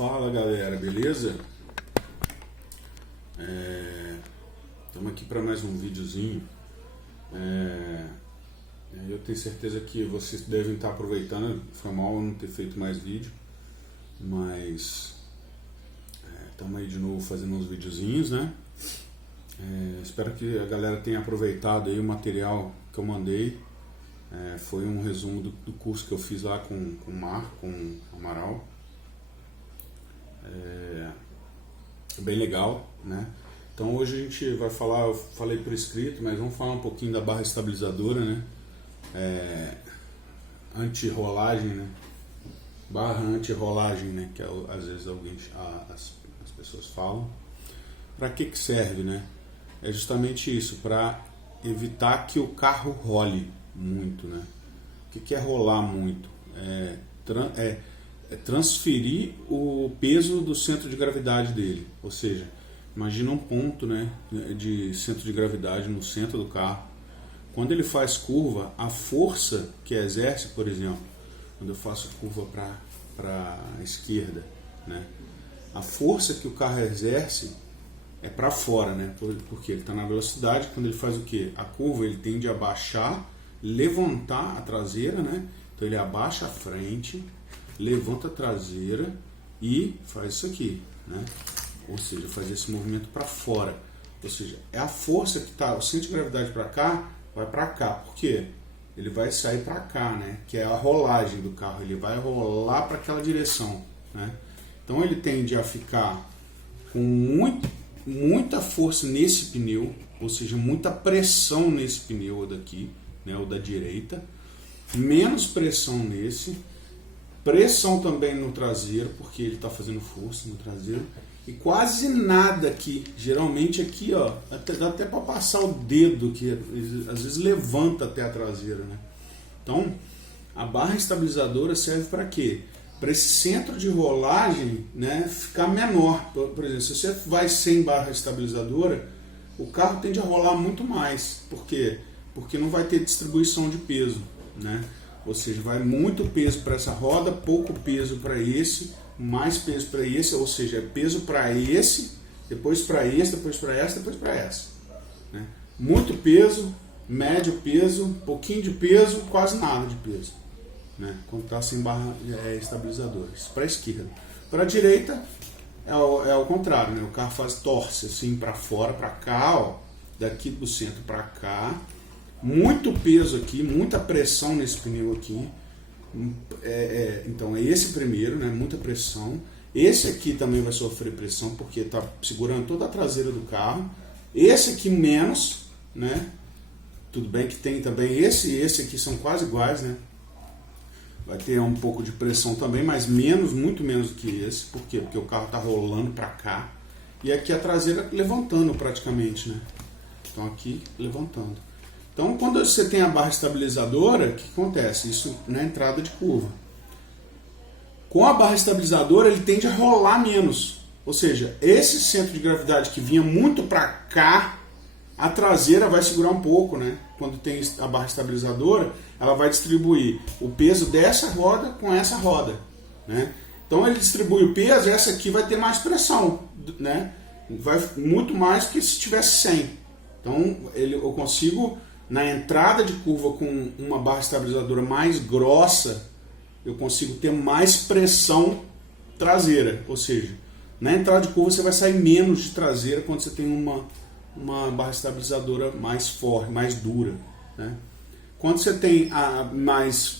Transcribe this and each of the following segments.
Fala galera, beleza? Estamos aqui para mais um videozinho. Eu tenho certeza que vocês devem estar aproveitando. Foi mal não ter feito mais vídeo, mas estamos aí de novo fazendo uns videozinhos, né? Espero que a galera tenha aproveitado aí o material que eu mandei. Foi um resumo do curso que eu fiz lá com o Marco, com o Amaral. Bem legal, né? Então hoje a gente vai falar, eu falei por escrito, mas vamos falar um pouquinho da barra estabilizadora, né? Anti-rolagem, né? Barra anti-rolagem, né? Que às vezes as pessoas falam. Para que serve, né? É justamente isso, para evitar que o carro role muito, né? O que é rolar muito? Transferir o peso do centro de gravidade dele. Ou seja, imagina um ponto, né, de centro de gravidade no centro do carro. Quando ele faz curva, a força que exerce, por exemplo, quando eu faço curva para a esquerda, né, a força que o carro exerce é para fora, né, porque ele está na velocidade. Quando ele faz o quê? A curva ele tende a baixar, levantar a traseira, né? Então ele abaixa a frente, levanta a traseira e faz isso aqui, né? Ou seja, faz esse movimento para fora. Ou seja, é a força que está, o centro de gravidade para cá, vai para cá. Por quê? Ele vai sair para cá, né? Que é a rolagem do carro. Ele vai rolar para aquela direção, né? Então ele tende a ficar com muita força nesse pneu, ou seja, muita pressão nesse pneu daqui, né? O da direita, menos pressão nesse. Pressão também no traseiro, porque ele está fazendo força no traseiro. E quase nada aqui. Geralmente aqui, ó, dá até para passar o dedo, que às vezes levanta até a traseira, né? Então, a barra estabilizadora serve para quê? Para esse centro de rolagem, né, ficar menor. Por exemplo, se você vai sem barra estabilizadora, o carro tende a rolar muito mais. Por quê? Porque não vai ter distribuição de peso, né? Ou seja, vai muito peso para essa roda, pouco peso para esse, mais peso para esse, ou seja, é peso para esse, depois para esse, depois para essa, depois para essa, né? Muito peso, médio peso, pouquinho de peso, quase nada de peso, né? Quando está sem barra estabilizadora. Isso para a esquerda. Para a direita é o contrário, né? O carro torce assim para fora, para cá, ó, daqui do centro para cá. Muito peso aqui, muita pressão nesse pneu aqui. Então é esse primeiro, né? Muita pressão. Esse aqui também vai sofrer pressão porque está segurando toda a traseira do carro. Esse aqui menos, né? Tudo bem que tem também esse e esse aqui são quase iguais, né? Vai ter um pouco de pressão também, mas menos, muito menos do que esse. Por quê? Porque o carro está rolando para cá. E aqui a traseira levantando praticamente, né? Então aqui levantando. Então, quando você tem a barra estabilizadora, o que acontece? Isso na entrada de curva. Com a barra estabilizadora, ele tende a rolar menos. Ou seja, esse centro de gravidade que vinha muito para cá, a traseira vai segurar um pouco, né? Quando tem a barra estabilizadora, ela vai distribuir o peso dessa roda com essa roda, né? Então, ele distribui o peso, essa aqui vai ter mais pressão, né? Vai muito mais que se tivesse 100. Então, eu consigo... Na entrada de curva com uma barra estabilizadora mais grossa, eu consigo ter mais pressão traseira. Ou seja, na entrada de curva você vai sair menos de traseira quando você tem uma barra estabilizadora mais forte, mais dura, né? Quando você tem a mais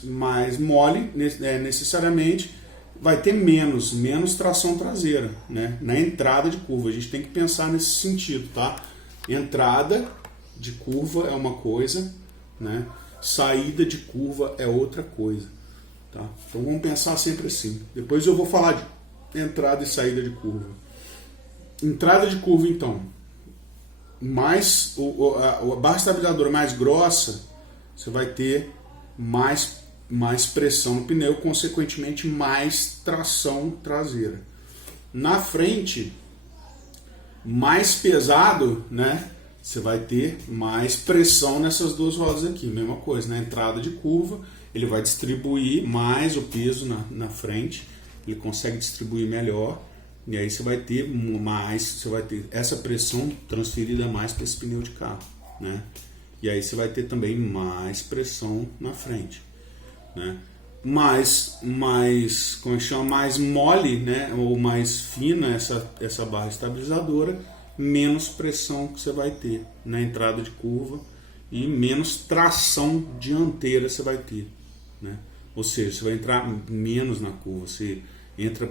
mole, necessariamente vai ter menos tração traseira, né? Na entrada de curva. A gente tem que pensar nesse sentido, tá? Entrada de curva é uma coisa, né? Saída de curva é outra coisa, tá? Então vamos pensar sempre assim. Depois eu vou falar de entrada e saída de curva. Entrada de curva, então, mais a barra estabilizadora mais grossa, você vai ter mais pressão no pneu, consequentemente mais tração traseira. Na frente, mais pesado, né? Você vai ter mais pressão nessas duas rodas aqui. Mesma coisa, na entrada de curva, ele vai distribuir mais o peso na frente, ele consegue distribuir melhor, e aí você vai ter essa pressão transferida mais para esse pneu de carro, né? E aí você vai ter também mais pressão na frente, né? Como é que chama? Mais mole, né? Ou mais fina essa barra estabilizadora, menos pressão que você vai ter na entrada de curva e menos tração dianteira você vai ter, né? Ou seja, você vai entrar menos na curva, você entra,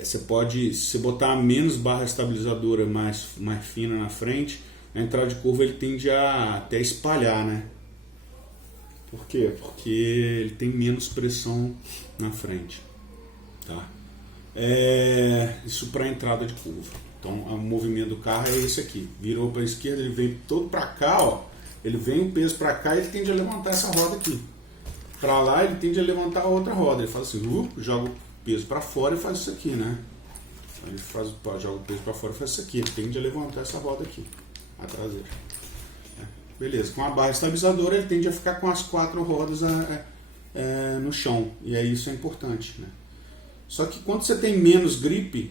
você pode, se botar menos barra estabilizadora mais fina na frente, a entrada de curva ele tende a até espalhar, né? Por quê? Porque ele tem menos pressão na frente, tá? Isso para entrada de curva. Então o movimento do carro é esse aqui, virou para a esquerda, ele vem todo para cá, ó, ele vem o peso para cá e ele tende a levantar essa roda aqui. Para lá ele tende a levantar a outra roda, ele faz assim, joga o peso para fora e faz isso aqui, né? Ele joga o peso para fora e faz isso aqui, ele tende a levantar essa roda aqui, a traseira. Beleza, com a barra estabilizadora ele tende a ficar com as 4 rodas no chão, e aí isso é importante, né? Só que quando você tem menos grip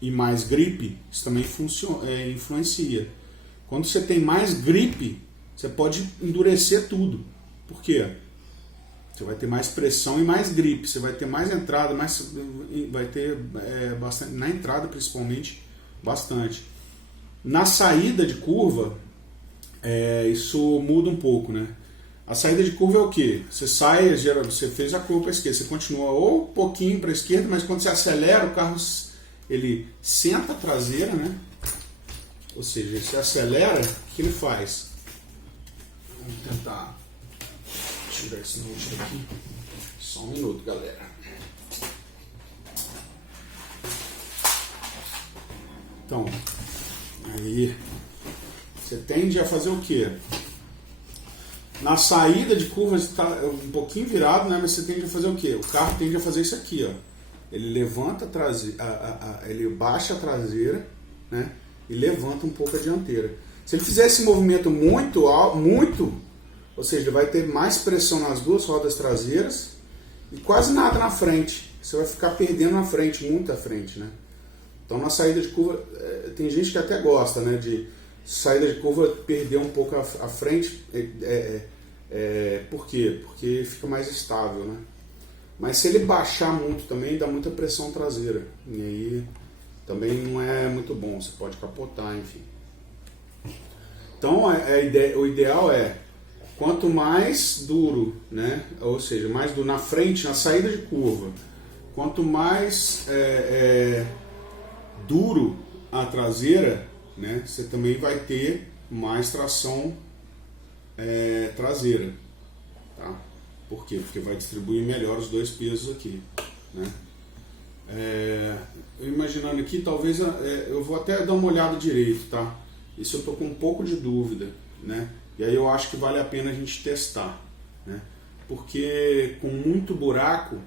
e mais grip, isso também influencia. Quando você tem mais grip, você pode endurecer tudo. Por quê? Você vai ter mais pressão e mais grip, você vai ter mais entrada, vai ter bastante, na entrada principalmente, bastante. Na saída de curva, isso muda um pouco, né? A saída de curva é o que? Você fez a curva para a esquerda, você continua ou um pouquinho para a esquerda, mas quando você acelera, o carro ele senta a traseira, né? Ou seja, você acelera, o que ele faz? Vamos tentar tirar esse note daqui. Só um minuto, galera. Então, aí você tende a fazer o quê? Na saída de curva está um pouquinho virado, né? Mas você tende a fazer o quê? O carro tende a fazer isso aqui, ó. Ele levanta a traseira, ele baixa a traseira, né? E levanta um pouco a dianteira. Se ele fizer esse movimento muito, ou seja, ele vai ter mais pressão nas duas rodas traseiras e quase nada na frente. Você vai ficar perdendo na frente, muita frente, né? Então na saída de curva, tem gente que até gosta, né? De saída de curva perder um pouco a frente. Por quê? Porque fica mais estável, né? Mas se ele baixar muito também, dá muita pressão traseira. E aí também não é muito bom, você pode capotar, enfim. Então o ideal é quanto mais duro, né? Ou seja, mais duro na frente, na saída de curva, quanto mais duro a traseira, né? Você também vai ter mais tração traseira, tá? Por quê? Porque vai distribuir melhor os dois pesos aqui, né? Imaginando aqui, talvez eu vou até dar uma olhada direito, tá? Isso eu estou com um pouco de dúvida, né? E aí eu acho que vale a pena a gente testar, né? Porque com muito buraco,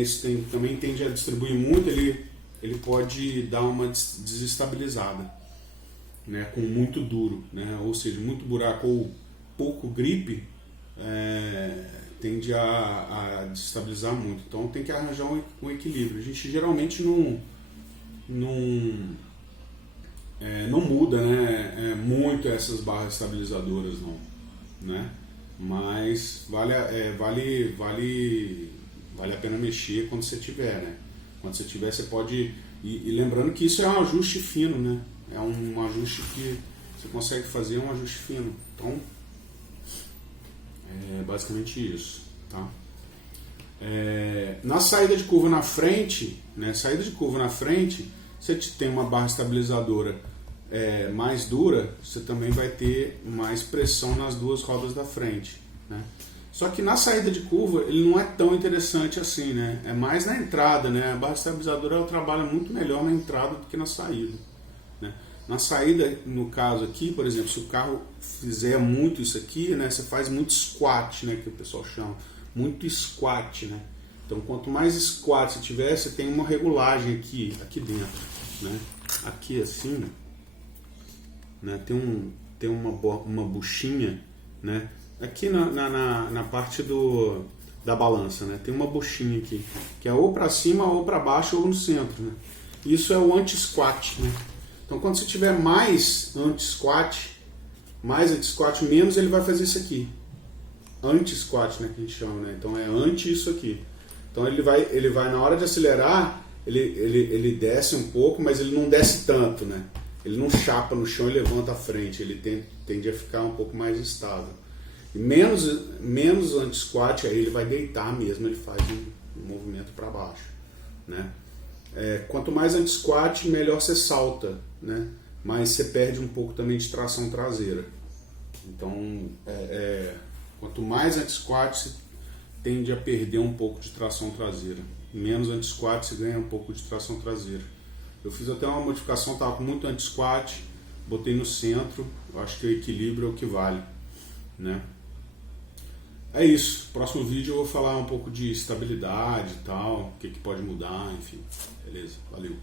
isso também tende a distribuir muito, ele pode dar uma desestabilizada, né? Com muito duro, né? Ou seja, muito buraco ou pouco grip, tende a desestabilizar muito. Então tem que arranjar um equilíbrio. A gente geralmente não muda, né, muito essas barras estabilizadoras, não, né? Mas vale a pena mexer quando você tiver, né? Quando você tiver, você pode e lembrando que isso é um ajuste fino, né? É um ajuste que você consegue fazer, um ajuste fino. Então é basicamente isso, tá? Na saída de curva na frente, né? Saída de curva na frente, você tem uma barra estabilizadora mais dura, você também vai ter mais pressão nas duas rodas da frente, né? Só que na saída de curva ele não é tão interessante assim, né? É mais na entrada, né? A barra estabilizadora ela trabalha muito melhor na entrada do que na saída, né? Na saída, no caso aqui, por exemplo, se o carro fizer muito isso aqui, né? Você faz muito squat, né? Que o pessoal chama, muito squat, né? Então quanto mais squat você tiver, você tem uma regulagem aqui dentro, né? Aqui assim, né? Tem uma buchinha, né? Aqui na parte da balança, né? Tem uma buchinha aqui, que é ou para cima, ou para baixo, ou no centro, né? Isso é o anti-squat, né? Então quando você tiver mais anti-squat, menos ele vai fazer isso aqui. Anti-squat, né, que a gente chama, né? Então é anti isso aqui. Então ele vai na hora de acelerar, ele desce um pouco, mas ele não desce tanto, né? Ele não chapa no chão e levanta a frente, ele tende a ficar um pouco mais estável. E menos anti-squat, aí ele vai deitar mesmo, ele faz um movimento para baixo, né? Quanto mais anti-squat, melhor você salta, né? Mas você perde um pouco também de tração traseira. Então, quanto mais anti-squat, você tende a perder um pouco de tração traseira. Menos anti-squat, você ganha um pouco de tração traseira. Eu fiz até uma modificação, estava com muito anti-squat, botei no centro, eu acho que o equilíbrio é o que vale, né? É isso. Próximo vídeo eu vou falar um pouco de estabilidade e tal, o que pode mudar, enfim. Beleza, valeu.